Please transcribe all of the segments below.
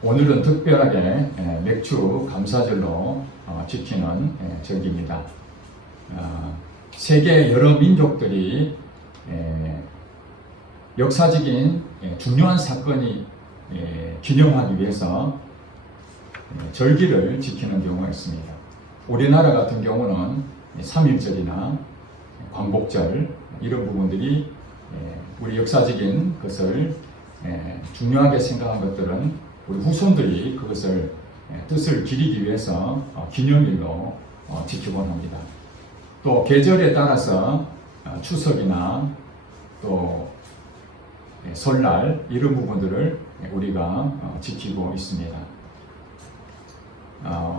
오늘은 특별하게 맥주 감사절로 지키는 절기입니다. 세계 여러 민족들이 역사적인 중요한 사건이 기념하기 위해서 절기를 지키는 경우가 있습니다. 우리나라 같은 경우는 3.1절이나 광복절 이런 부분들이 우리 역사적인 것을 중요하게 생각한 것들은 우리 후손들이 그것을 뜻을 기리기 위해서 기념일로 지키곤 합니다. 또 계절에 따라서 추석이나 또 설날 이런 부분들을 우리가 지키고 있습니다.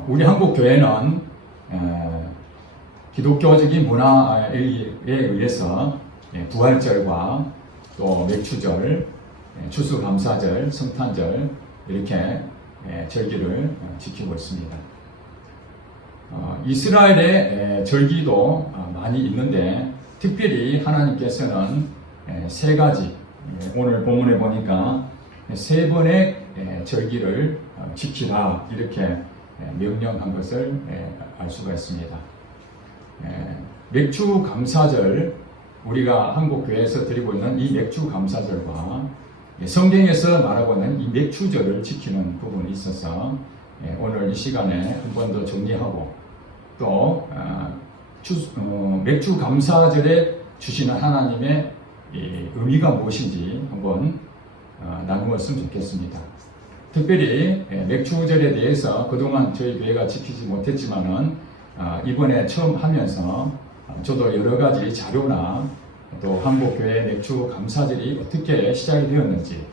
우리 한국 교회는 기독교적인 문화에 의해서 부활절과 또 맥주절, 추수감사절, 성탄절 이렇게 절기를 지키고 있습니다. 이스라엘의 절기도 많이 있는데 특별히 하나님께서는 세 가지, 오늘 본문에 보니까 세 번의 절기를 지키라 이렇게 명령한 것을 알 수가 있습니다. 맥주 감사절, 우리가 한국 교회에서 드리고 있는 이 맥주 감사절과 성경에서 말하고 있는 이 맥주절을 지키는 부분이 있어서 오늘 이 시간에 한 번 더 정리하고 또 맥주 감사절에 주시는 하나님의 의미가 무엇인지 한번 나누었으면 좋겠습니다. 특별히 맥주절에 대해서 그동안 저희 교회가 지키지 못했지만은 이번에 처음 하면서 저도 여러 가지 자료나 또 한국교회 맥주 감사절이 어떻게 시작이 되었는지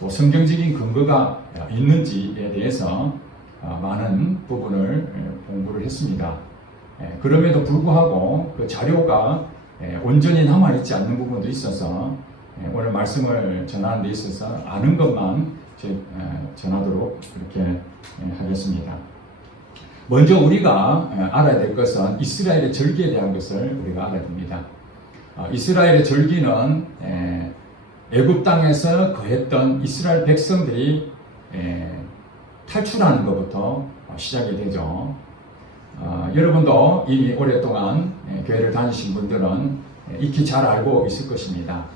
또 성경적인 근거가 있는지에 대해서 많은 부분을 공부를 했습니다. 그럼에도 불구하고 그 자료가 온전히 남아있지 않는 부분도 있어서 오늘 말씀을 전하는 데 있어서 아는 것만 전하도록 이렇게 하겠습니다. 먼저 우리가 알아야 될 것은 이스라엘의 절기에 대한 것을 우리가 알아야 됩니다. 이스라엘의 절기는 애굽 땅에서 거했던 이스라엘 백성들이 탈출하는 것부터 시작이 되죠. 여러분도 이미 오랫동안 교회를 다니신 분들은 익히 잘 알고 있을 것입니다.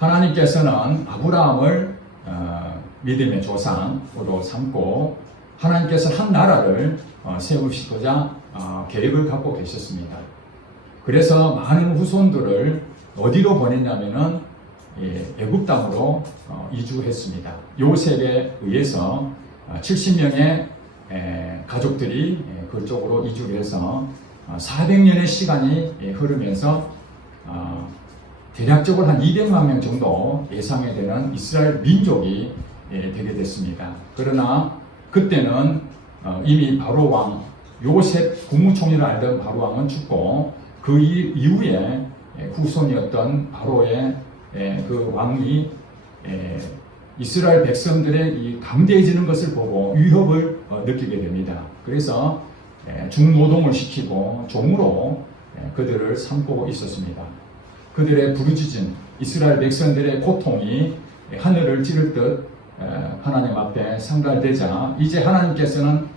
하나님께서는 아브라함을 믿음의 조상으로 삼고 하나님께서 한 나라를 세우시고자 계획을 갖고 계셨습니다. 그래서 많은 후손들을 어디로 보냈냐면은 애굽 땅으로 이주했습니다. 요셉에 의해서 70명의 가족들이 그쪽으로 이주를 해서 400년의 시간이 흐르면서 대략적으로 한 200만 명 정도 예상이 되는 이스라엘 민족이 되게 됐습니다. 그러나 그때는 이미 바로 왕 요셉 국무총리를 알던 바로 왕은 죽고 그 이후에 후손이었던 바로의 그 왕이 이스라엘 백성들의 이 담대해지는 것을 보고 위협을 느끼게 됩니다. 그래서 중노동을 시키고 종으로 그들을 삼고 있었습니다. 그들의 부르짖음, 이스라엘 백성들의 고통이 하늘을 찌를 듯 하나님 앞에 상달되자 이제 하나님께서는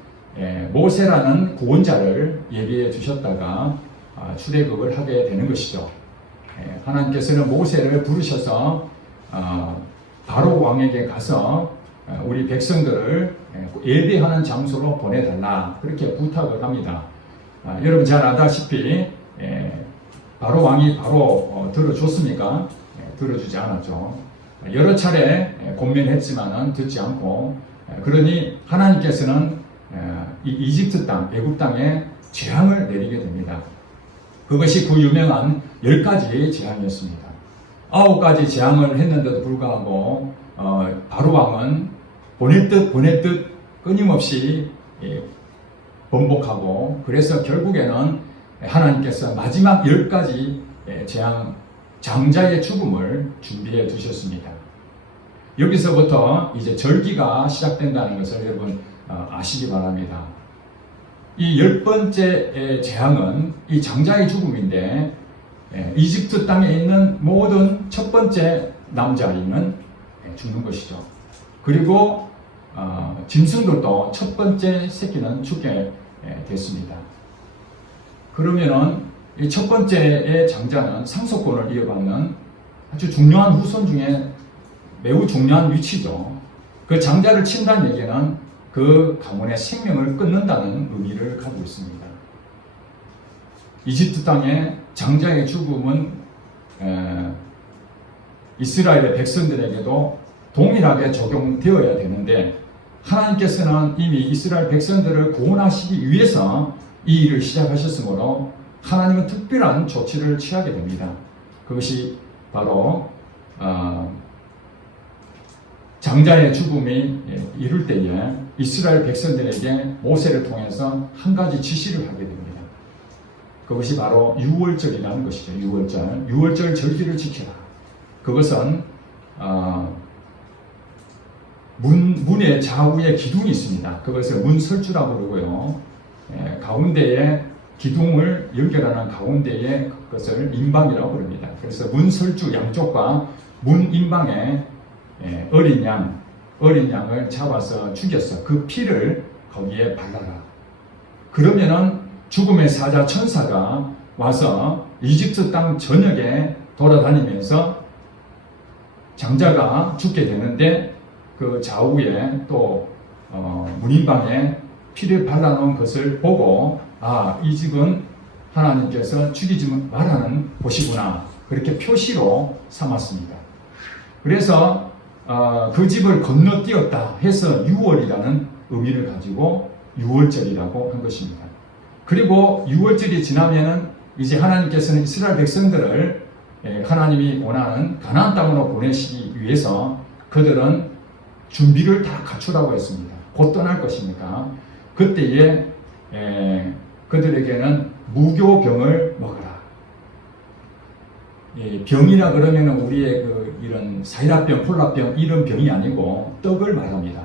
모세라는 구원자를 예비해 주셨다가 출애굽을 하게 되는 것이죠. 하나님께서는 모세를 부르셔서 바로 왕에게 가서 우리 백성들을 예배하는 장소로 보내달라 그렇게 부탁을 합니다. 여러분 잘 아다시피 바로 왕이 바로 들어줬습니까? 들어주지 않았죠. 여러 차례 권면했지만은 듣지 않고 그러니 하나님께서는 이 이집트 땅, 애굽 땅에 재앙을 내리게 됩니다. 그것이 그 유명한 10가지 재앙이었습니다. 9가지 재앙을 했는데도 불구하고 바로 왕은 보냈듯 끊임없이 번복하고 그래서 결국에는 하나님께서 마지막 10가지 재앙 장자의 죽음을 준비해 두셨습니다. 여기서부터 이제 절기가 시작된다는 것을 여러분 아시기 바랍니다. 이 10번째 재앙은 이 장자의 죽음인데 이집트 땅에 있는 모든 첫 번째 남자아이는 죽는 것이죠. 그리고 짐승들도 첫 번째 새끼는 죽게 됐습니다. 그러면은 이 첫 번째의 장자는 상속권을 이어받는 아주 중요한 후손 중에 매우 중요한 위치죠. 그 장자를 친다는 얘기는 그 가문의 생명을 끊는다는 의미를 가지고 있습니다. 이집트 땅의 장자의 죽음은 이스라엘의 백성들에게도 동일하게 적용되어야 되는데, 하나님께서는 이미 이스라엘 백성들을 구원하시기 위해서 이 일을 시작하셨으므로 하나님은 특별한 조치를 취하게 됩니다. 그것이 바로 장자의 죽음이 이룰 때에 이스라엘 백성들에게 모세를 통해서 한 가지 지시를 하게 됩니다. 그것이 바로 유월절이라는 것이죠. 유월절 절기를 지켜라. 그것은 문의 좌우에 기둥이 있습니다. 그것을 문설주라고 그러고요. 가운데에 기둥을 연결하는 가운데에 그것을 인방이라고 부릅니다. 그래서 문설주 양쪽과 문 인방에 어린 양을 잡아서 죽였어. 그 피를 거기에 발라라. 그러면은 죽음의 사자 천사가 와서 이집트 땅 전역에 돌아다니면서 장자가 죽게 되는데, 그 좌우에 또 문인방에 피를 발라놓은 것을 보고, 이 집은 하나님께서 죽이지 말라는 곳이구나, 그렇게 표시로 삼았습니다. 그래서 그 집을 건너뛰었다 해서 유월이라는 의미를 가지고 유월절이라고 한 것입니다. 그리고 유월절이 지나면은 이제 하나님께서는 이스라엘 백성들을 하나님이 원하는 가나안 땅으로 보내시기 위해서 그들은 준비를 다 갖추라고 했습니다. 곧 떠날 것이니까. 그때에 그들에게는 무교병을 먹어라. 병이라 그러면 우리의 이런 사이다병, 콜라병 이런 병이 아니고 떡을 말합니다.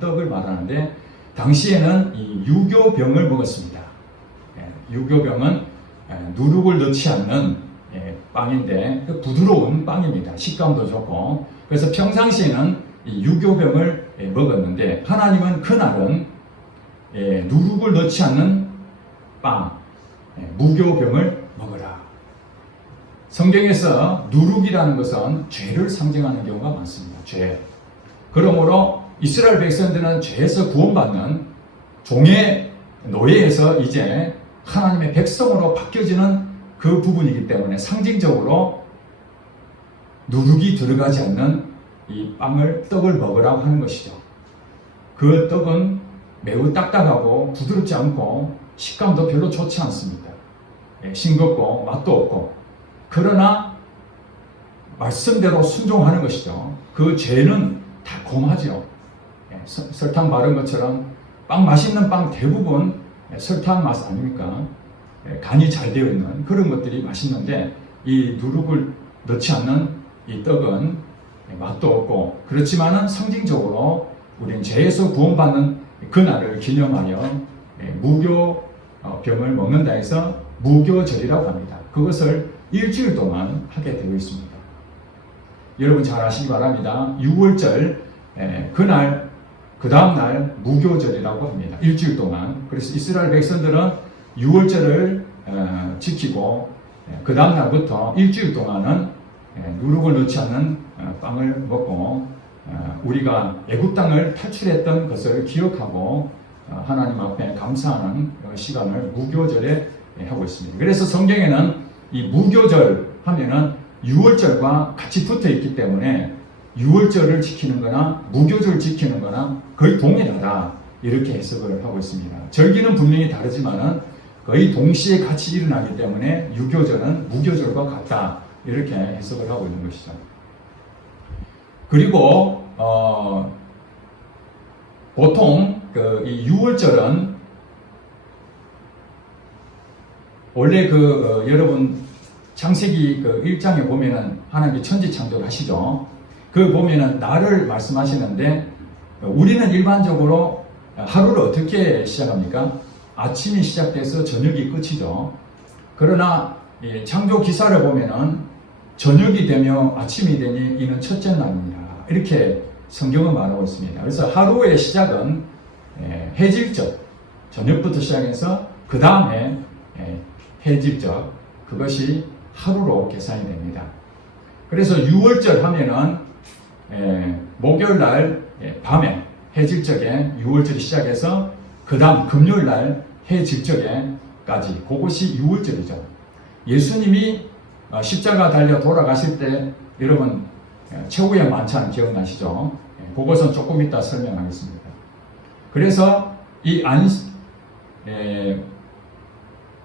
떡을 말하는데, 당시에는 이 유교병을 먹었습니다. 유교병은 누룩을 넣지 않는 빵인데 부드러운 빵입니다. 식감도 좋고. 그래서 평상시에는 이 유교병을 먹었는데, 하나님은 그날은 누룩을 넣지 않는 빵, 무교병을 먹어라. 성경에서 누룩이라는 것은 죄를 상징하는 경우가 많습니다. 죄. 그러므로 이스라엘 백성들은 죄에서 구원받는 종의 노예에서 이제 하나님의 백성으로 바뀌어지는 그 부분이기 때문에 상징적으로 누룩이 들어가지 않는 이 떡을 먹으라고 하는 것이죠. 그 떡은 매우 딱딱하고 부드럽지 않고 식감도 별로 좋지 않습니다. 싱겁고 맛도 없고. 그러나 말씀대로 순종하는 것이죠. 그 죄는 달콤하죠. 설탕 바른 것처럼 맛있는 빵 대부분 설탕 맛 아닙니까? 간이 잘 되어 있는 그런 것들이 맛있는데, 이 누룩을 넣지 않는 이 떡은 맛도 없고, 그렇지만은 상징적으로 우리는 죄에서 구원받는 그날을 기념하여 무교병을 먹는다 해서 무교절이라고 합니다. 그것을 일주일 동안 하게 되어 있습니다. 여러분 잘 아시기 바랍니다. 6월절 그날 그 다음날 무교절이라고 합니다. 일주일 동안. 그래서 이스라엘 백성들은 6월절을 지키고 그 다음날부터 일주일 동안은 누룩을 넣지 않는 빵을 먹고 우리가 애굽 땅을 탈출했던 것을 기억하고 하나님 앞에 감사하는 시간을 무교절에 하고 있습니다. 그래서 성경에는 이 무교절 하면은 6월절과 같이 붙어 있기 때문에 6월절을 지키는 거나 무교절 지키는 거나 거의 동일하다, 이렇게 해석을 하고 있습니다. 절기는 분명히 다르지만은 거의 동시에 같이 일어나기 때문에 유교절은 무교절과 같다, 이렇게 해석을 하고 있는 것이죠. 그리고 보통 이 6월절은 원래 여러분 창세기 1장에 보면은 하나님이 천지 창조를 하시죠. 그 보면은 날을 말씀하시는데, 우리는 일반적으로 하루를 어떻게 시작합니까? 아침이 시작돼서 저녁이 끝이죠. 그러나 창조 기사를 보면은 저녁이 되며 아침이 되니 이는 첫째 날이니라, 이렇게 성경은 말하고 있습니다. 그래서 하루의 시작은 해질적, 저녁부터 시작해서 그 다음에 해질적, 그것이 하루로 계산이 됩니다. 그래서 6월절 하면은 목요일 날 밤에 해질적에 6월절이 시작해서 그 다음 금요일 날 해질적에까지, 그것이 6월절이죠. 예수님이 십자가 달려 돌아가실 때 여러분 최후의 만찬 기억나시죠? 그것은 조금 이따 설명하겠습니다. 그래서 이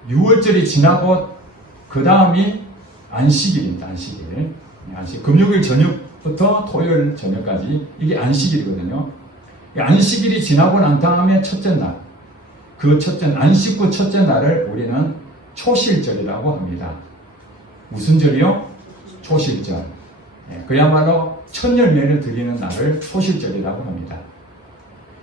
6월절이 지나고 그 다음이 안식일입니다. 안식일. 금요일 저녁부터 토요일 저녁까지 이게 안식일이거든요. 안식일이 지나고 난 다음에 첫째 날, 그 안식 후 첫째 날을 우리는 초실절이라고 합니다. 무슨 절이요? 초실절. 그야말로 첫 열매를 드리는 날을 초실절이라고 합니다.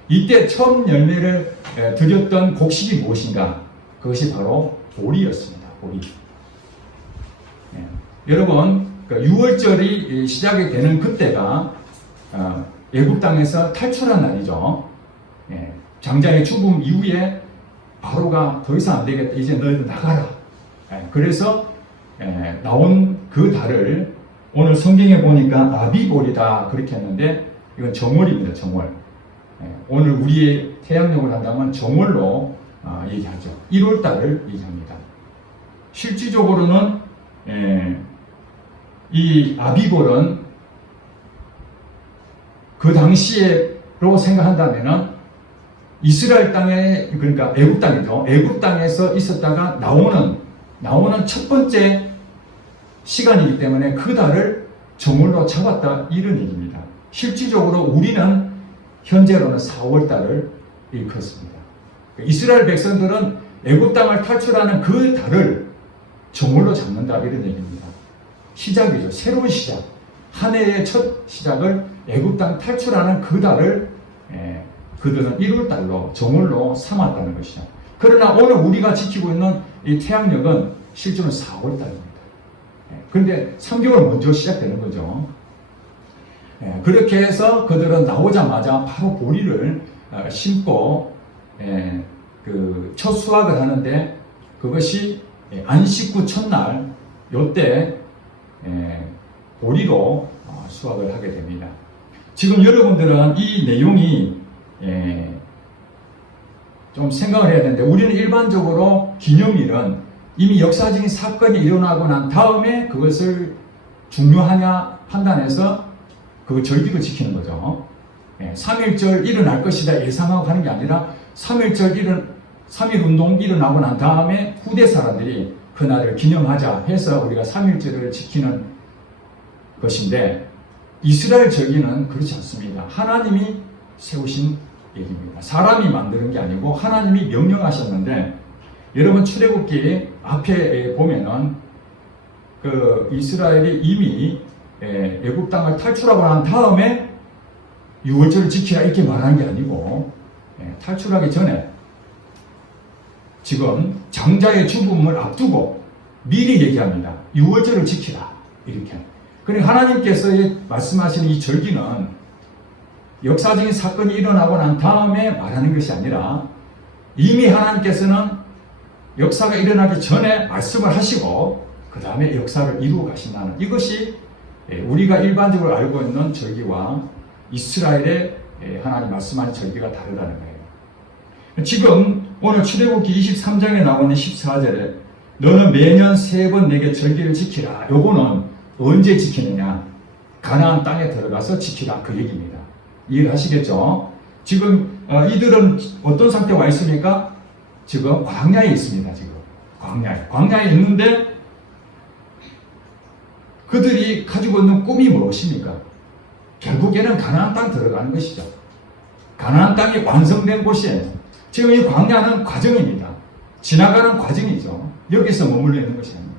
이때 첫 열매를 드렸던 곡식이 무엇인가? 그것이 바로 보리였습니다. 보리. 여러분, 6월절이 시작이 되는 그때가 애굽 땅에서 탈출한 날이죠. 장자의 죽음 이후에 바로가 더 이상 안 되겠다. 이제 너희들 나가라. 그래서 나온 그 달을 오늘 성경에 보니까 아비볼이다 그렇게 했는데 이건 정월입니다. 정월. 오늘 우리의 태양력을 한다면 정월로 얘기하죠. 1월달을 얘기합니다. 실질적으로는 이 아비볼은 그 당시에로 생각한다면은 이스라엘 땅에, 그러니까 애굽 땅이죠. 애굽 땅에서 있었다가 나오는 첫 번째 시간이기 때문에 그 달을 정월로 잡았다 이런 얘기입니다. 실질적으로 우리는 현재로는 4월 달을 일컫습니다. 이스라엘 백성들은 애굽 땅을 탈출하는 그 달을 정월로 잡는다 이런 얘기입니다. 시작이죠. 새로운 시작. 한 해의 첫 시작을 애굽 땅 탈출하는 그 달을 그들은 1월 달로 정월로 삼았다는 것이죠. 그러나 오늘 우리가 지키고 있는 이 태양력은 실제로는 4월 달입니다. 그런데 3개월 먼저 시작되는 거죠. 그렇게 해서 그들은 나오자마자 바로 보리를 심고 그 첫 수확을 하는데 그것이 안식 후 첫날 요때 보리로 수확을 하게 됩니다. 지금 여러분들은 이 내용이 좀 생각을 해야 되는데 우리는 일반적으로 기념일은 이미 역사적인 사건이 일어나고 난 다음에 그것을 중요하냐 판단해서 그 절기를 지키는 거죠. 3.1절 일어날 것이다 예상하고 하는 게 아니라 3.1운동 일어나고 난 다음에 후대 사람들이 그날을 기념하자 해서 우리가 3.1절을 지키는 것인데 이스라엘 절기는 그렇지 않습니다. 하나님이 세우신 얘기입니다. 사람이 만드는 게 아니고 하나님이 명령하셨는데 여러분 출애굽기 앞에 보면은 그 이스라엘이 이미 애굽 땅을 탈출하고 난 다음에 6월절을 지키라 이렇게 말하는 게 아니고 탈출하기 전에 지금 장자의 죽음을 앞두고 미리 얘기합니다. 6월절을 지키라 이렇게. 그러니까 하나님께서 말씀하시는 이 절기는 역사적인 사건이 일어나고 난 다음에 말하는 것이 아니라 이미 하나님께서는 역사가 일어나기 전에 말씀을 하시고 그 다음에 역사를 이루어 가신다는 이것이 우리가 일반적으로 알고 있는 절기와 이스라엘의 하나님 말씀하는 절기가 다르다는 거예요. 지금 오늘 출애굽기 23장에 나오는 14절에 너는 매년 3번 내게 절기를 지키라. 요거는 언제 지키느냐? 가나안 땅에 들어가서 지키라 그 얘기입니다. 이해하시겠죠? 지금 이들은 어떤 상태에 와 있습니까? 지금 광야에 있습니다. 지금 광야에 있는데 그들이 가지고 있는 꿈이 무엇입니까? 결국에는 가나안 땅 들어가는 것이죠. 가나안 땅이 완성된 곳이에요. 지금 이 광야는 과정입니다. 지나가는 과정이죠. 여기서 머물러 있는 것이 아닙니다.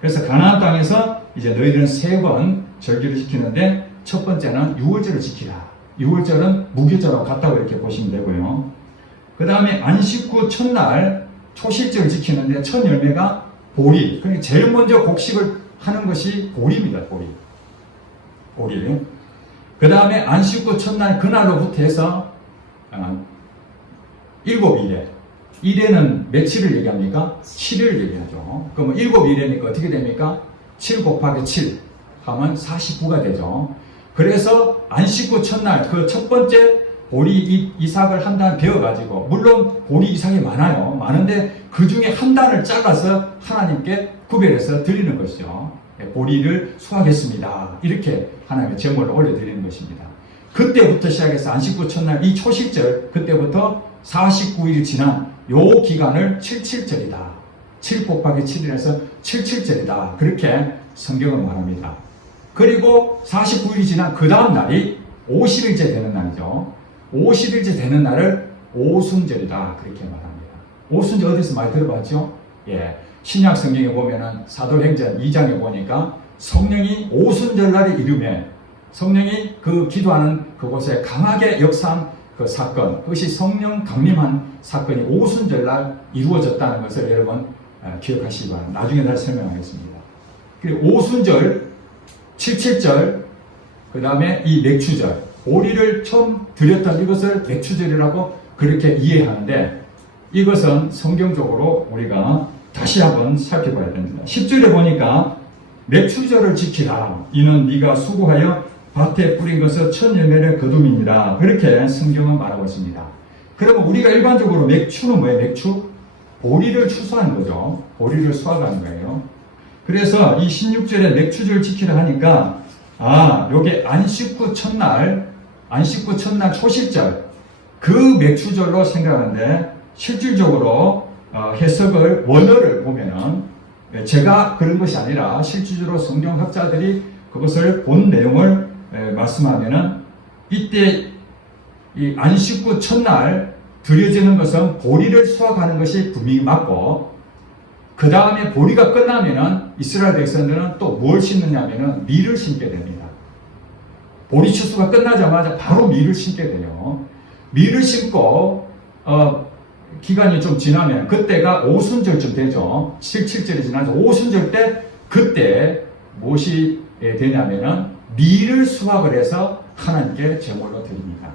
그래서 가나안 땅에서 이제 너희들은 3번 절기를 지키는데 첫 번째는 6월절을 지키라. 6월절은 무교절하고 같다고 이렇게 보시면 되고요. 그 다음에 안식 후 첫날 초실절을 지키는데 첫 열매가 보리. 그러니까 제일 먼저 곡식을 하는 것이 보리입니다. 보리. 그 다음에 안식구 첫날 그날로부터 해서 7일에 1에는 며칠을 얘기합니까? 7일을 얘기하죠. 그러면 7일이니까 어떻게 됩니까? 7 곱하기 7 하면 49가 되죠. 그래서 안식구 첫날 그 첫 번째 보리 이삭을 한 단 베어가지고, 물론 보리 이삭이 많은데 그 중에 한 단을 잘라서 하나님께 구별해서 드리는 것이죠. 보리를 수확했습니다. 이렇게 하나님의 제물을 올려드리는 것입니다. 그때부터 시작해서 안식구 첫날 이 초실절, 그때부터 49일 지난 요 기간을 77절이다. 7 곱하기 7이라서 77절이다. 그렇게 성경은 말합니다. 그리고 49일이 지난 그 다음 날이 50일째 되는 날이죠. 50일째 되는 날을 오순절이다. 그렇게 말합니다. 오순절 어디서 많이 들어봤죠? 예. 신약 성경에 보면은 사도행전 2장에 보니까 성령이 오순절날에 이름에 성령이 그 기도하는 그곳에 강하게 역사한 그 사건, 그것이 성령 강림한 사건이 오순절날 이루어졌다는 것을 여러분 기억하시기 바랍니다. 나중에 다시 설명하겠습니다. 그리고 오순절, 77절, 그 다음에 이 맥추절, 보리를 처음 드렸던 이것을 맥추절이라고 그렇게 이해하는데, 이것은 성경적으로 우리가 다시 한번 살펴봐야 됩니다. 10절에 보니까 맥추절을 지키라. 이는 네가 수고하여 밭에 뿌린 것을 첫 열매를 거둠이니라. 그렇게 성경은 말하고 있습니다. 그러면 우리가 일반적으로 맥추는 뭐예요? 맥추? 보리를 추수하는 거죠. 보리를 수확하는 거예요. 그래서 이 16절에 맥추절 지키라 하니까, 요게 안식구 첫날 초실절, 그 맥추절로 생각하는데, 실질적으로 해석을, 원어를 보면은, 제가 그런 것이 아니라 실질적으로 성경학자들이 그것을 본 내용을 말씀하면은, 이때 이 안식구 첫날 드려지는 것은 보리를 수확하는 것이 분명히 맞고, 그 다음에 보리가 끝나면은 이스라엘 백성들은 또 뭘 심느냐면은 밀을 심게 됩니다. 보리 추수가 끝나자마자 바로 밀을 심게 돼요. 밀을 심고 기간이 좀 지나면 그때가 오순절쯤 되죠. 7절이 지나서 오순절 때, 그때 무엇이 되냐면은 밀을 수확을 해서 하나님께 제물로 드립니다.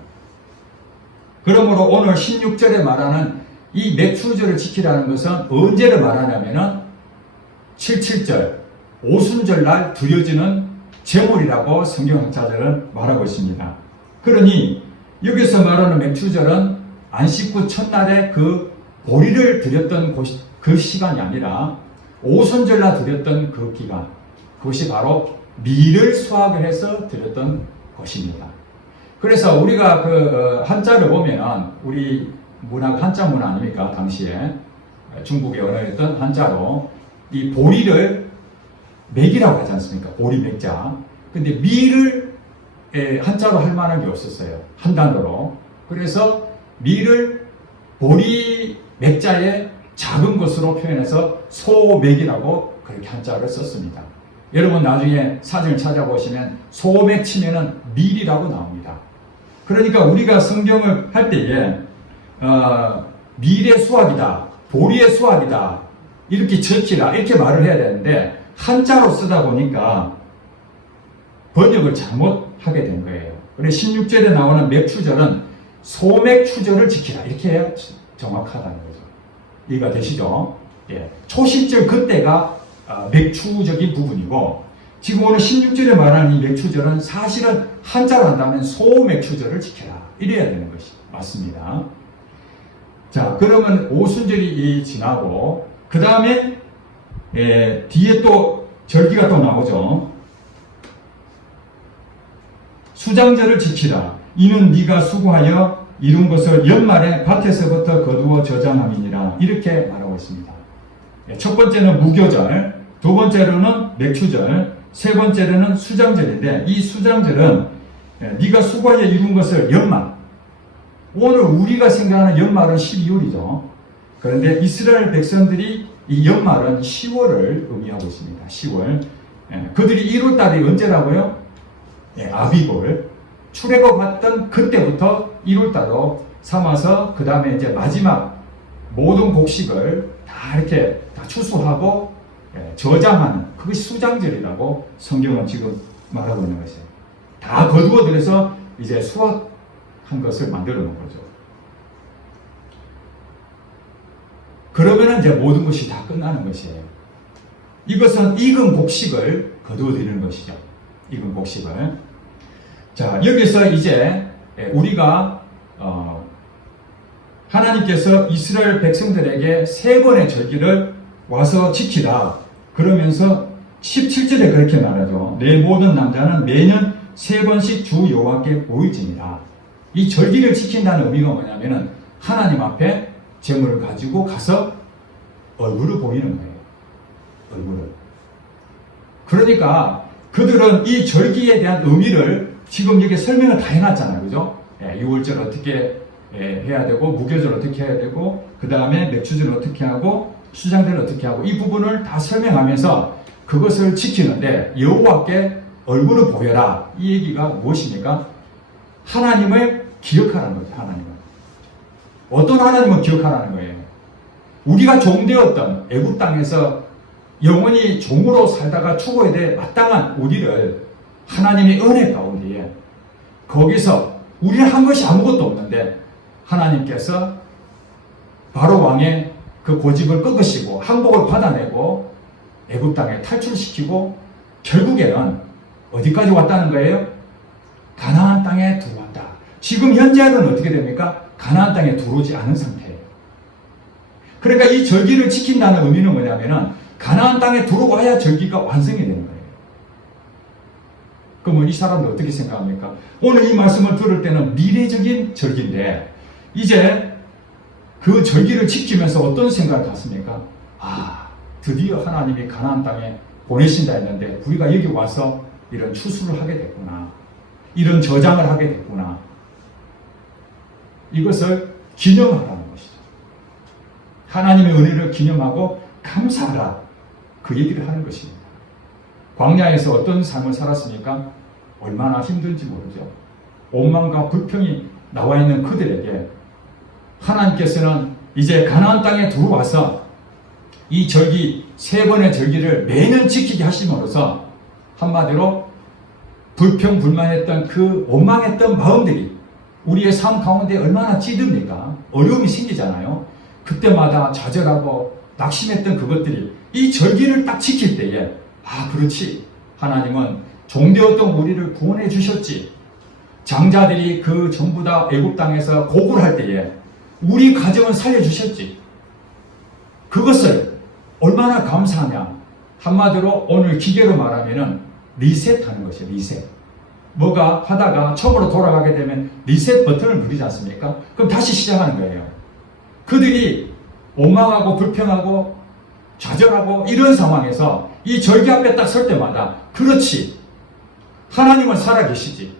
그러므로 오늘 16절에 말하는 이 맥추절을 지키라는 것은 언제를 말하냐면은 77절, 오순절날 드려지는 제물이라고 성경학자들은 말하고 있습니다. 그러니 여기서 말하는 맥추절은 안식구 첫날에 그 보리를 드렸던 그 시간이 아니라 오순절날 드렸던 그 기간, 그것이 바로 밀을 수확을 해서 드렸던 것입니다. 그래서 우리가 그 한자를 보면은, 우리 문화가 한자 문화 아닙니까? 당시에 중국의 언어였던 한자로 이 보리를 맥이라고 하지 않습니까? 보리 맥자. 근데 밀을 한자로 할 만한 게 없었어요. 한 단어로. 그래서 밀을 보리 맥자의 작은 것으로 표현해서 소맥이라고 그렇게 한자를 썼습니다. 여러분 나중에 사진을 찾아보시면 소맥 치면은 밀이라고 나옵니다. 그러니까 우리가 성경을 할 때에 밀의 수확이다, 보리의 수확이다, 이렇게 적히라, 이렇게 말을 해야 되는데 한자로 쓰다 보니까 번역을 잘못하게 된 거예요. 그래서 16절에 나오는 맥추절은 소맥추절을 지키라, 이렇게 해야 정확하다는 거죠. 이해가 되시죠? 예. 초실절 그때가 맥추적인 부분이고, 지금 오늘 16절에 말하는 이 맥추절은 사실은 한자로 한다면 소맥추절을 지켜라, 이래야 되는 것이 맞습니다. 자, 그러면 오순절이 지나고 그 다음에 뒤에 또 절기가 또 나오죠. 수장절을 지키라. 이는 네가 수고하여 이룬 것을 연말에 밭에서부터 거두어 저장함이니라. 이렇게 말하고 있습니다. 첫 번째는 무교절, 두 번째로는 맥추절, 세 번째로는 수장절인데, 이 수장절은 네가 수고하여 이룬 것을 연말, 오늘 우리가 생각하는 연말은 12월이죠. 그런데 이스라엘 백성들이 이 연말은 10월을 의미하고 있습니다. 10월. 그들이 1월달이 언제라고요? 아비골. 출애굽했던 그때부터 1월달로 삼아서 그 다음에 이제 마지막 모든 곡식을 다 이렇게 다 추수하고 저장하는, 그것이 수장절이라고 성경은 지금 말하고 있는 것이에요. 다 거두어들여서 이제 수확한 것을 만들어 놓은 거죠. 그러면 이제 모든 것이 다 끝나는 것이에요. 이것은 익은 곡식을 거두어들이는 것이죠. 익은 곡식을. 자, 여기서 이제 우리가 하나님께서 이스라엘 백성들에게 3번의 절기를 와서 지키라. 그러면서 17절에 그렇게 말하죠. 내 모든 남자는 매년 3번씩 주 여호와께 보일지니라. 이 절기를 지킨다는 의미가 뭐냐면은 하나님 앞에 제물을 가지고 가서 얼굴을 보이는 거예요. 얼굴을. 그러니까 그들은 이 절기에 대한 의미를 지금 여기 설명을 다 해놨잖아요. 그죠? 유월절 어떻게 해야 되고, 무교절 어떻게 해야 되고, 그 다음에 맥주절 어떻게 하고, 수장절 어떻게 하고, 이 부분을 다 설명하면서 그것을 지키는데 여호와께 얼굴을 보여라. 이 얘기가 무엇입니까? 하나님을 기억하라는 거죠. 하나님을. 어떤 하나님을 기억하라는 거예요? 우리가 종되었던 애굽 땅에서 영원히 종으로 살다가 죽어야 될 마땅한 우리를 하나님의 은혜 가운데에 거기서 우리는 한 것이 아무것도 없는데 하나님께서 바로 왕의 그 고집을 꺾으시고 항복을 받아내고 애굽 땅에 탈출시키고 결국에는 어디까지 왔다는 거예요? 가나안 땅에 들어왔다. 지금 현재는 어떻게 됩니까? 가나안 땅에 들어오지 않은 상태예요. 그러니까 이 절기를 지킨다는 의미는 뭐냐면은 가나안 땅에 들어와야 절기가 완성이 되는 거예요. 그럼 이 사람들 어떻게 생각합니까? 오늘 이 말씀을 들을 때는 미래적인 절기인데 이제 그 절기를 지키면서 어떤 생각을 갖습니까? 드디어 하나님이 가나안 땅에 보내신다 했는데 우리가 여기 와서 이런 추수를 하게 됐구나. 이런 저장을 하게 됐구나. 이것을 기념하라는 것이죠. 하나님의 은혜를 기념하고 감사하라. 그 얘기를 하는 것입니다. 광야에서 어떤 삶을 살았습니까? 얼마나 힘든지 모르죠. 원망과 불평이 나와 있는 그들에게 하나님께서는 이제 가나안 땅에 들어와서 이 절기, 3번의 절기를 매년 지키게 하심으로써 한마디로 불평불만했던 그 원망했던 마음들이 우리의 삶 가운데 얼마나 찌듭니까? 어려움이 생기잖아요. 그때마다 좌절하고 낙심했던 그것들이 이 절기를 딱 지킬 때에 그렇지. 하나님은 종되었던 우리를 구원해 주셨지. 장자들이 그 전부 다 애굽 땅에서 고굴할 때에 우리 가정을 살려주셨지. 그것을 얼마나 감사하냐. 한마디로 오늘 기계로 말하면은 리셋하는 것이에요. 리셋. 뭐가 하다가 처음으로 돌아가게 되면 리셋 버튼을 누르지 않습니까? 그럼 다시 시작하는 거예요. 그들이 원망하고 불평하고 좌절하고 이런 상황에서 이 절기 앞에 딱 설 때마다 그렇지. 하나님은 살아계시지.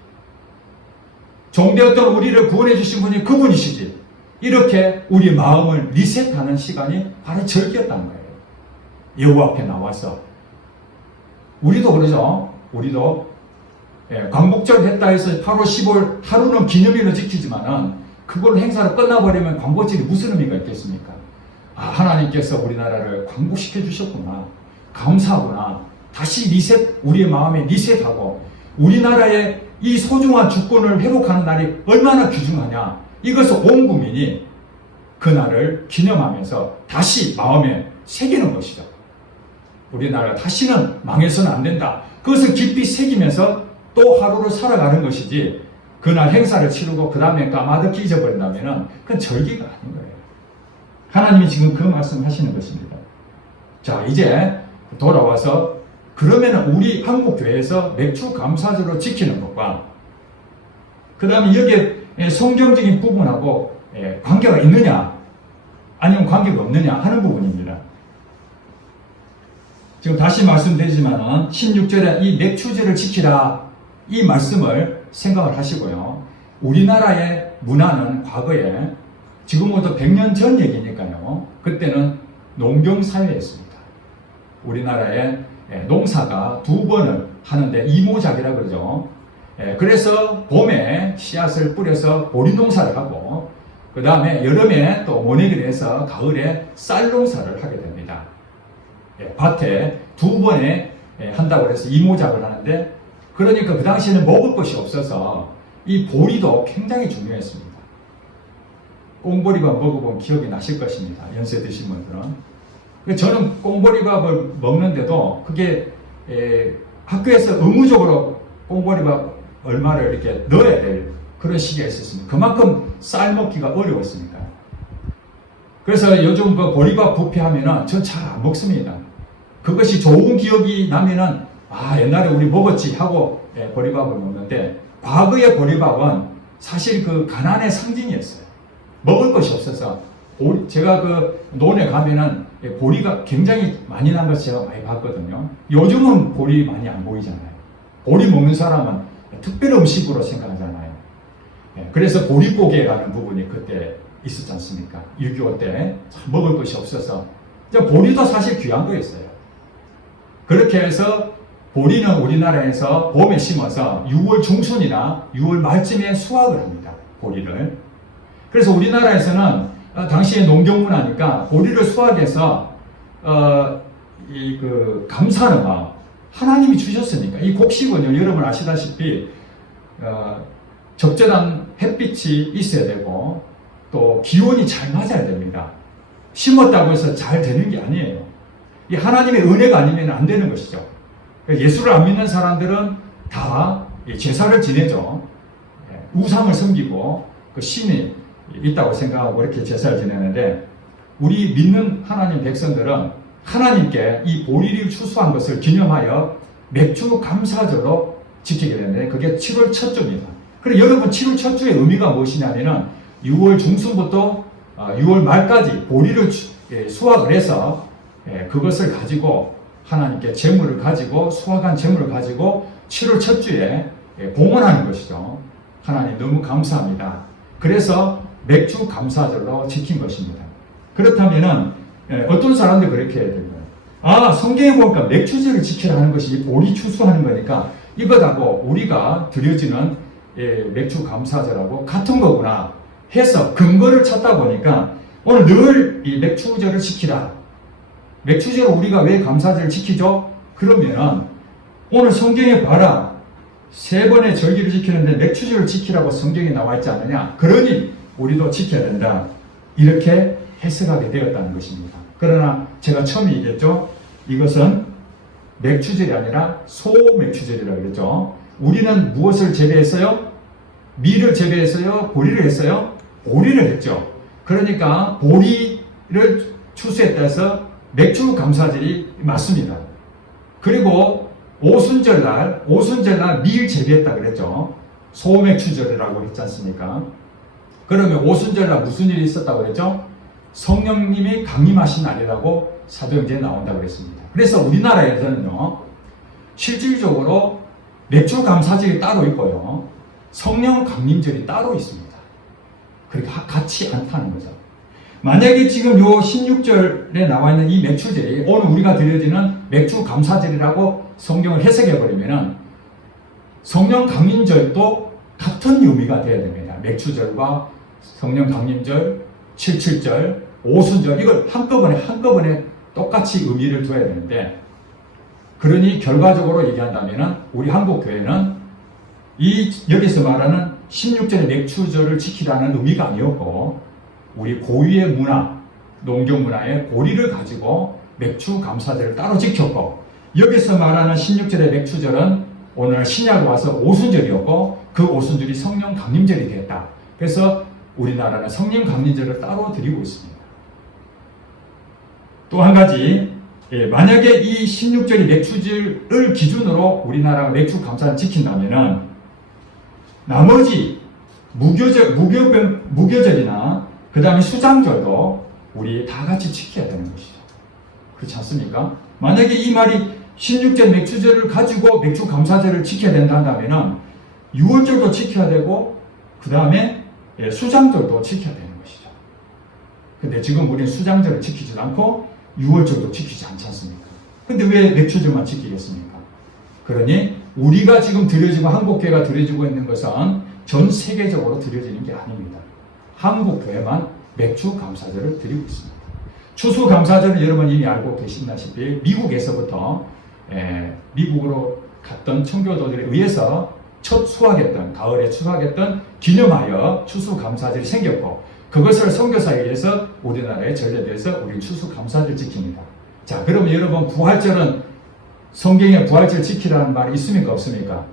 종되었던 우리를 구원해 주신 분이 그분이시지. 이렇게 우리 마음을 리셋하는 시간이 바로 절기였다는 거예요. 여호와 앞에 나와서. 우리도 그러죠. 우리도 광복절 했다 해서 8월 15일 하루는 기념일로 지키지만은 그걸 행사로 끝나버리면 광복절이 무슨 의미가 있겠습니까? 하나님께서 우리나라를 광복시켜 주셨구나. 감사하구나. 다시 리셋, 우리의 마음에 리셋하고 우리나라의 이 소중한 주권을 회복하는 날이 얼마나 귀중하냐. 이것을 온 국민이 그날을 기념하면서 다시 마음에 새기는 것이죠. 우리나라가 다시는 망해서는 안 된다. 그것을 깊이 새기면서 또 하루를 살아가는 것이지 그날 행사를 치르고 그 다음에 까마득히 잊어버린다면 그건 절기가 아닌 거예요. 하나님이 지금 그 말씀을 하시는 것입니다. 자, 이제 돌아와서 그러면 우리 한국교회에서 맥주 감사절로 지키는 것과 그 다음에 여기에 성경적인 부분하고 관계가 있느냐 아니면 관계가 없느냐 하는 부분입니다. 지금 다시 말씀드리지만은 16절에 이 맥주절을 지키라 이 말씀을 생각을 하시고요. 우리나라의 문화는 과거에 지금부터 100년 전 얘기니까요. 그때는 농경사회였습니다. 우리나라의 농사가 2번을 하는데 이모작이라 그러죠. 그래서 봄에 씨앗을 뿌려서 보리농사를 하고 그 다음에 여름에 또 모내기를 해서 가을에 쌀농사를 하게 됩니다. 밭에 2번에 한다고 해서 이모작을 하는데 그러니까 그 당시에는 먹을 것이 없어서 이 보리도 굉장히 중요했습니다. 꽁보리밥 먹어보면 기억이 나실 것입니다. 연세 드신 분들은. 저는 꽁보리밥을 먹는데도 그게 학교에서 의무적으로 꽁보리밥 얼마를 이렇게 넣어야 될 그런 시기가 있었습니다. 그만큼 쌀 먹기가 어려웠으니까. 그래서 요즘 그 보리밥 뷔페하면은 전 잘 안 먹습니다. 그것이 좋은 기억이 나면은 옛날에 우리 먹었지 하고 보리밥을 먹는데, 과거의 보리밥은 사실 그 가난의 상징이었어요. 먹을 것이 없어서 제가 그 논에 가면은 보리가 굉장히 많이 난 것을 제가 많이 봤거든요. 요즘은 보리 많이 안 보이잖아요. 보리 먹는 사람은 특별 음식으로 생각하잖아요. 그래서 보리고개라는 부분이 그때 있었지 않습니까? 6.25 때 먹을 것이 없어서 보리도 사실 귀한 거였어요. 그렇게 해서 보리는 우리나라에서 봄에 심어서 6월 중순이나 6월 말쯤에 수확을 합니다. 보리를. 그래서 우리나라에서는 당시에 농경문화니까 보리를 수확해서 감사하는 마음, 하나님이 주셨으니까. 이 곡식은요, 여러분 아시다시피 적절한 햇빛이 있어야 되고 또 기온이 잘 맞아야 됩니다. 심었다고 해서 잘 되는 게 아니에요. 이 하나님의 은혜가 아니면 안 되는 것이죠. 예수를 안 믿는 사람들은 다 제사를 지내죠. 우상을 섬기고 그 신이 있다고 생각하고 이렇게 제사를 지내는데, 우리 믿는 하나님 백성들은 하나님께 이 보리를 추수한 것을 기념하여 맥주 감사절로 지키게 되는데, 그게 7월 첫 주입니다. 그리고 여러분 7월 첫 주의 의미가 무엇이냐면은 6월 중순부터 6월 말까지 보리를 수확을 해서 그것을 가지고 하나님께 제물을 가지고, 수확한 제물을 가지고 7월 첫 주에 봉헌하는 것이죠. 하나님 너무 감사합니다. 그래서 맥주 감사절로 지킨 것입니다. 그렇다면은 어떤 사람들 그렇게 해야 됩니다. 성경에 보니까 맥주절을 지키라 하는 것이 보리 추수하는 거니까 이것하고 우리가 드려지는 맥주 감사절하고 같은 거구나 해서 근거를 찾다 보니까 오늘 늘 이 맥주절을 지키라. 맥주절을 우리가 왜 감사절을 지키죠? 그러면은 오늘 성경에 봐라. 3번의 절기를 지키는데 맥주절을 지키라고 성경에 나와 있지 않느냐? 그러니 우리도 지켜야 된다. 이렇게 해석하게 되었다는 것입니다. 그러나 제가 처음에 얘기했죠. 이것은 맥주절이 아니라 소맥주절이라고 그랬죠. 우리는 무엇을 재배했어요? 밀을 재배했어요? 보리를 했어요? 보리를 했죠. 그러니까 보리를 추수했다 해서 맥주 감사절이 맞습니다. 그리고 오순절날 밀 재배했다 그랬죠. 소맥주절이라고 했지 않습니까? 그러면 오순절날 무슨 일이 있었다고 그랬죠? 성령님이 강림하신 날이라고 사도행전에 나온다고 그랬습니다. 그래서 우리나라에서는요, 실질적으로 맥주 감사절이 따로 있고요, 성령 강림절이 따로 있습니다. 그러니까 같이 않다는 거죠. 만약에 지금 요 16절에 나와 있는 이 맥주절이 오늘 우리가 드려지는 맥주 감사절이라고 성경을 해석해버리면은 성령 강림절도 같은 의미가 되어야 됩니다. 맥주절과 성령 강림절, 77절, 오순절, 이걸 한꺼번에 똑같이 의미를 둬야 되는데, 그러니 결과적으로 얘기한다면은 우리 한국교회는 여기서 말하는 16절의 맥주절을 지키라는 의미가 아니었고, 우리 고유의 문화, 농경 문화의 보리를 가지고 맥주 감사절을 따로 지켰고, 여기서 말하는 16절의 맥주절은 오늘 신약 와서 오순절이었고, 그 오순절이 성령 강림절이 됐다. 그래서 우리나라는 성령 강림절을 따로 드리고 있습니다. 또 한 가지, 만약에 이 16절이 맥주절을 기준으로 우리나라가 맥주 감사를 지킨다면은 나머지 무교절이나 그 다음에 수장절도 우리 다 같이 지켜야 되는 것이죠. 그렇지 않습니까? 만약에 이 말이 16절 맥주절을 가지고 맥주 감사절을 지켜야 된다 한다면은 6월절도 지켜야 되고 그 다음에 수장절도 지켜야 되는 것이죠. 근데 지금 우리는 수장절을 지키지 않고 6월절도 지키지 않지 않습니까? 근데 왜 맥주절만 지키겠습니까? 그러니 우리가 지금 드려지고 한국교회가 드려지고 있는 것은 전 세계적으로 드려지는 게 아닙니다. 한국교회만 맥주 감사절을 드리고 있습니다. 추수감사절은 여러분 이미 알고 계시다시피 미국에서부터 미국으로 갔던 청교도들에 의해서 첫 수확했던, 가을에 수확했던 기념하여 추수감사절이 생겼고, 그것을 선교사에 의해서 우리나라의 전례대에서 우리 추수감사절 지킵니다. 자, 그러면 여러분, 부활절은 성경에 부활절 지키라는 말이 있습니까? 없습니까?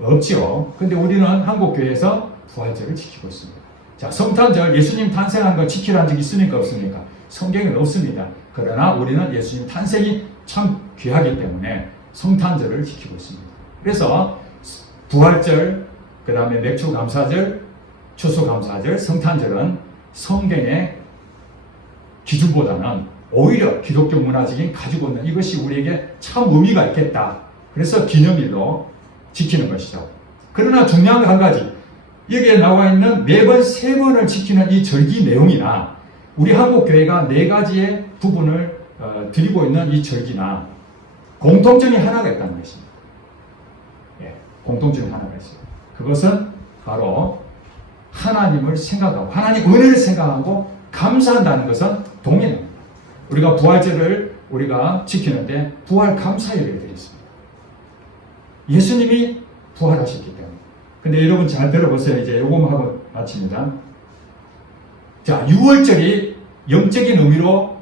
없죠. 근데 우리는 한국교회에서 부활절을 지키고 있습니다. 자, 성탄절, 예수님 탄생한 걸 지키라는 적이 있습니까? 없습니까? 성경에는 없습니다. 그러나 우리는 예수님 탄생이 참 귀하기 때문에 성탄절을 지키고 있습니다. 그래서 부활절, 그 다음에 맥주감사절, 추수감사절, 성탄절은 성경의 기준보다는 오히려 기독교 문화적인 가지고 있는 이것이 우리에게 참 의미가 있겠다. 그래서 기념일로 지키는 것이죠. 그러나 중요한 거 한 가지, 여기에 나와 있는 매번 3번을 지키는 이 절기 내용이나 우리 한국교회가 4가지의 부분을 드리고 있는 이 절기나 공통점이 하나가 있다는 것입니다. 예, 공통점이 하나가 있어요. 그것은 바로 하나님을 생각하고 하나님 은혜를 생각하고 감사한다는 것은 동일합니다. 우리가 부활절을 우리가 지키는데 부활 감사 예배를 드렸습니다. 예수님이 부활하셨기 때문에. 근데 여러분 잘 들어보세요. 이제 요거만 하고 마칩니다. 자, 6월절이 영적인 의미로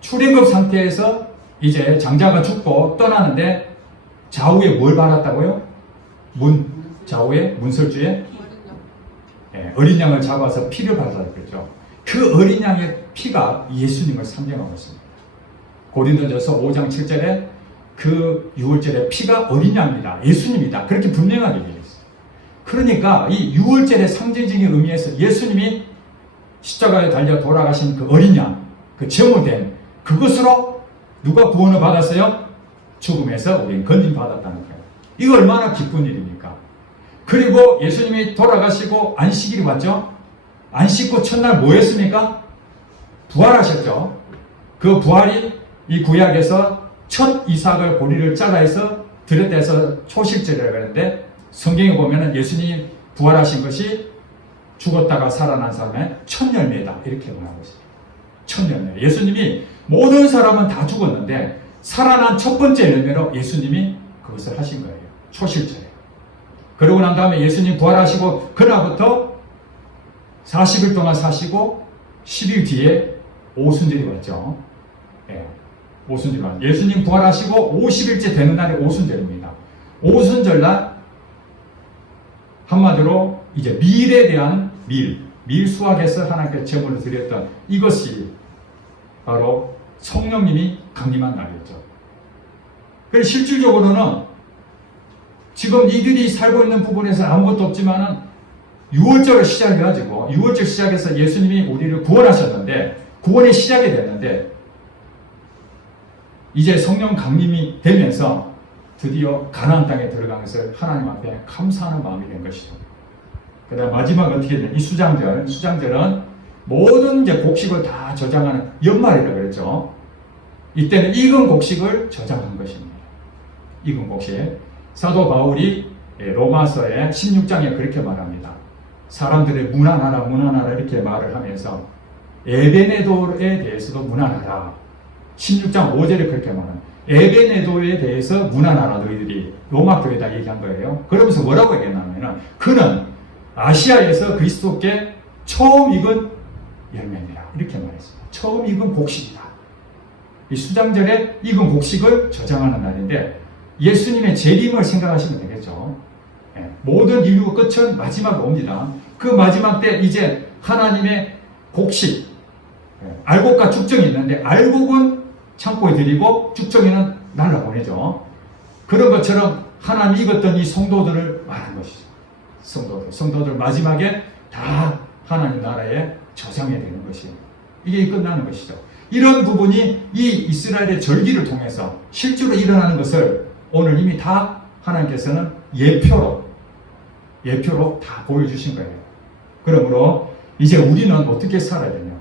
출행급 상태에서 이제 장자가 죽고 떠나는데 좌우에 뭘 받았다고요? 좌우에 문설주에 어린 양을 잡아서 피를 발라야 되죠. 그 어린 양의 피가 예수님을 상징하고 있습니다. 고린도전서 5장 7절에 그 6월절의 피가 어린 양입니다. 예수님이다. 그렇게 분명하게 얘기했어요. 그러니까 이 6월절의 상징적인 의미에서 예수님이 십자가에 달려 돌아가신 그 어린 양, 그 제물된 그것으로 누가 구원을 받았어요? 죽음에서 우리는 건진받았다는 거예요. 이거 얼마나 기쁜 일입니까? 그리고 예수님이 돌아가시고 안식일이 왔죠? 안식구 첫날 뭐 했습니까? 부활하셨죠? 그 부활이 이 구약에서 첫 이삭을 고리를 잘라서 드렸다 해서 초실절이라고 하는데 성경에 보면은 예수님이 부활하신 것이 죽었다가 살아난 사람의 첫 열매다. 이렇게 말하고 있습니다. 첫 열매. 예수님이 모든 사람은 다 죽었는데 살아난 첫 번째 열매로 예수님이 그것을 하신 거예요. 초실절에. 그러고 난 다음에 예수님 부활하시고 그날부터 40일 동안 사시고 10일 뒤에 오순절이 왔죠. 예, 오순절이 왔죠. 예수님 부활하시고 50일째 되는 날이 오순절입니다. 오순절날 한마디로 이제 밀에 대한 밀 수확해서 하나님께 제물을 드렸던 이것이 바로 성령님이 강림한 날이었죠. 그래서 실질적으로는 지금 이들이 살고 있는 부분에서 아무것도 없지만은 6월절을 시작해가지고 6월절 시작해서 예수님이 우리를 구원하셨는데 구원의 시작이 됐는데 이제 성령 강림이 되면서 드디어 가나안 땅에 들어간 것을 하나님 앞에 감사하는 마음이 된 것이죠. 그 다음 마지막 어떻게 되냐? 이 수장절은 모든 이제 곡식을 다 저장하는 연말이라고 그랬죠. 이때는 익은 곡식을 저장한 것입니다. 익은 곡식. 사도 바울이 로마서의 16장에 그렇게 말합니다. 사람들의 문안하라 이렇게 말을 하면서 에베네도에 대해서도 문안하라. 16장 5절에 그렇게 말합니다. 에베네도에 대해서 문안하라 너희들이 로마 교회에다 얘기한 거예요. 그러면서 뭐라고 얘기했냐면 그는 아시아에서 그리스도께 처음 익은 열매니라 이렇게 말했습니다. 처음 익은 곡식이다. 이 수장절에 익은 곡식을 저장하는 날인데 예수님의 재림을 생각하시면 되겠죠. 예, 모든 인류 끝은 마지막에 옵니다. 그 마지막 때 이제 하나님의 곡식, 알곡과 죽정이 있는데 알곡은 창고에 들이고 죽정이는 날라보내죠. 그런 것처럼 하나님이 익었던 이 성도들을 말한 것이죠. 성도들 마지막에 다 하나님 나라에 저장해야 되는 것이 이게 끝나는 것이죠. 이런 부분이 이 이스라엘의 절기를 통해서 실제로 일어나는 것을 오늘 이미 다 하나님께서는 예표로 다 보여주신 거예요. 그러므로 이제 우리는 어떻게 살아야 되냐?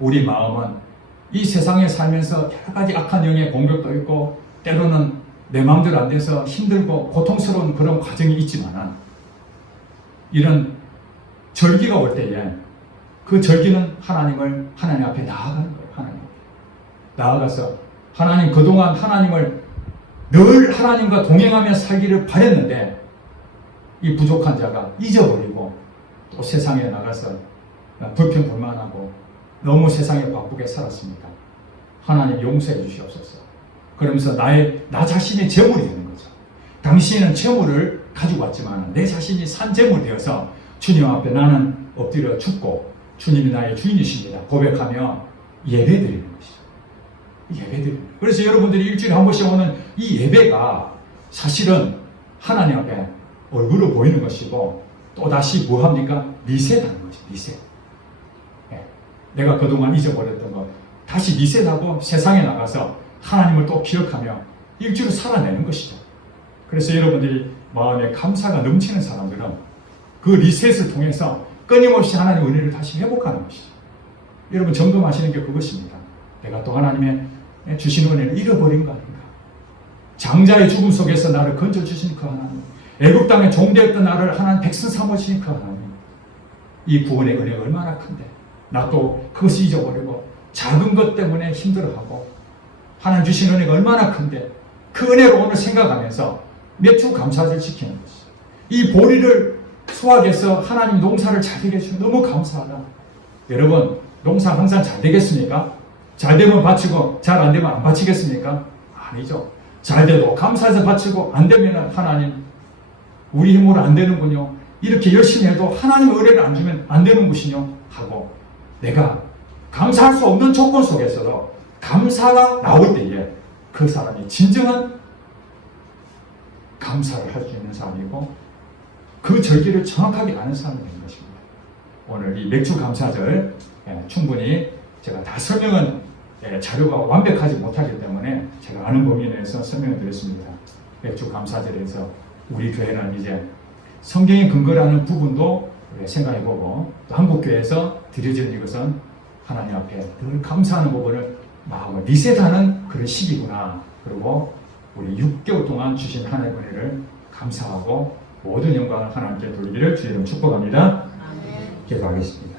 우리 마음은 이 세상에 살면서 여러 가지 악한 영의 공격도 있고 때로는 내 마음대로 안 돼서 힘들고 고통스러운 그런 과정이 있지만 이런 절기가 올 때에 그 절기는 하나님 앞에 나아가는 거예요. 하나님 앞에 나아가서 하나님 그동안 하나님을 늘 하나님과 동행하며 살기를 바랬는데 이 부족한 자가 잊어버리고 또 세상에 나가서 불평불만하고 너무 세상에 바쁘게 살았습니다. 하나님 용서해 주시옵소서. 그러면서 나 자신이 재물이 되는 거죠. 당신은 재물을 가지고 왔지만 내 자신이 산 재물이 되어서 주님 앞에 나는 엎드려 죽고 주님이 나의 주인이십니다 고백하며 예배드리는 것이죠. 예배드리는. 그래서 여러분들이 일주일에 한 번씩 오는 이 예배가 사실은 하나님 앞에 얼굴을 보이는 것이고 또다시 뭐합니까? 리셋하는 것이 리셋. 내가 그동안 잊어버렸던 것 다시 리셋하고 세상에 나가서 하나님을 또 기억하며 일주일을 살아내는 것이죠. 그래서 여러분들이 마음에 감사가 넘치는 사람들은 그 리셋을 통해서 끊임없이 하나님의 은혜를 다시 회복하는 것이죠. 여러분 점검하시는 게 그것입니다. 내가 또 하나님의 주신 은혜를 잃어버린 거 아닌가? 장자의 죽음 속에서 나를 건져주신 그 하나님, 애굽 땅에 종되었던 나를 하나님 백성 삼으신 그 하나님, 이 구원의 은혜가 얼마나 큰데 나 또 그것이 잊어버리고 작은 것 때문에 힘들어하고 하나님 주신 은혜가 얼마나 큰데 그 은혜를 오늘 생각하면서 몇 주 감사를 지키는 것이죠. 이 보리를 수확해서 하나님 농사를 잘 되게 해주시면 너무 감사하다. 여러분 농사 항상 잘 되겠습니까? 잘 되면 바치고 잘 안 되면 안 바치겠습니까? 아니죠. 잘 돼도 감사해서 바치고 안 되면 하나님 우리 힘으로 안 되는군요. 이렇게 열심히 해도 하나님의 은혜를 안 주면 안 되는 것이요 하고 내가 감사할 수 없는 조건 속에서도 감사가 나올 때에 그 사람이 진정한 감사를 할 수 있는 사람이고 그 절기를 정확하게 아는 사람이 되는 것입니다. 오늘 이 맥주 감사절 충분히 제가 다 설명은 자료가 완벽하지 못하기 때문에 제가 아는 범위 내에서 설명을 드렸습니다. 맥주 감사절에서 우리 교회는 이제 성경의 근거라는 부분도 생각해보고 또 한국교회에서 드려지는 이것은 하나님 앞에 늘 감사하는 부분을 마음을 리셋하는 그런 시기구나. 그리고 우리 6개월 동안 주신 하나님의 은혜를 감사하고 모든 영광을 하나님께 돌리기를 주의 이름 축복합니다. 기도하겠습니다.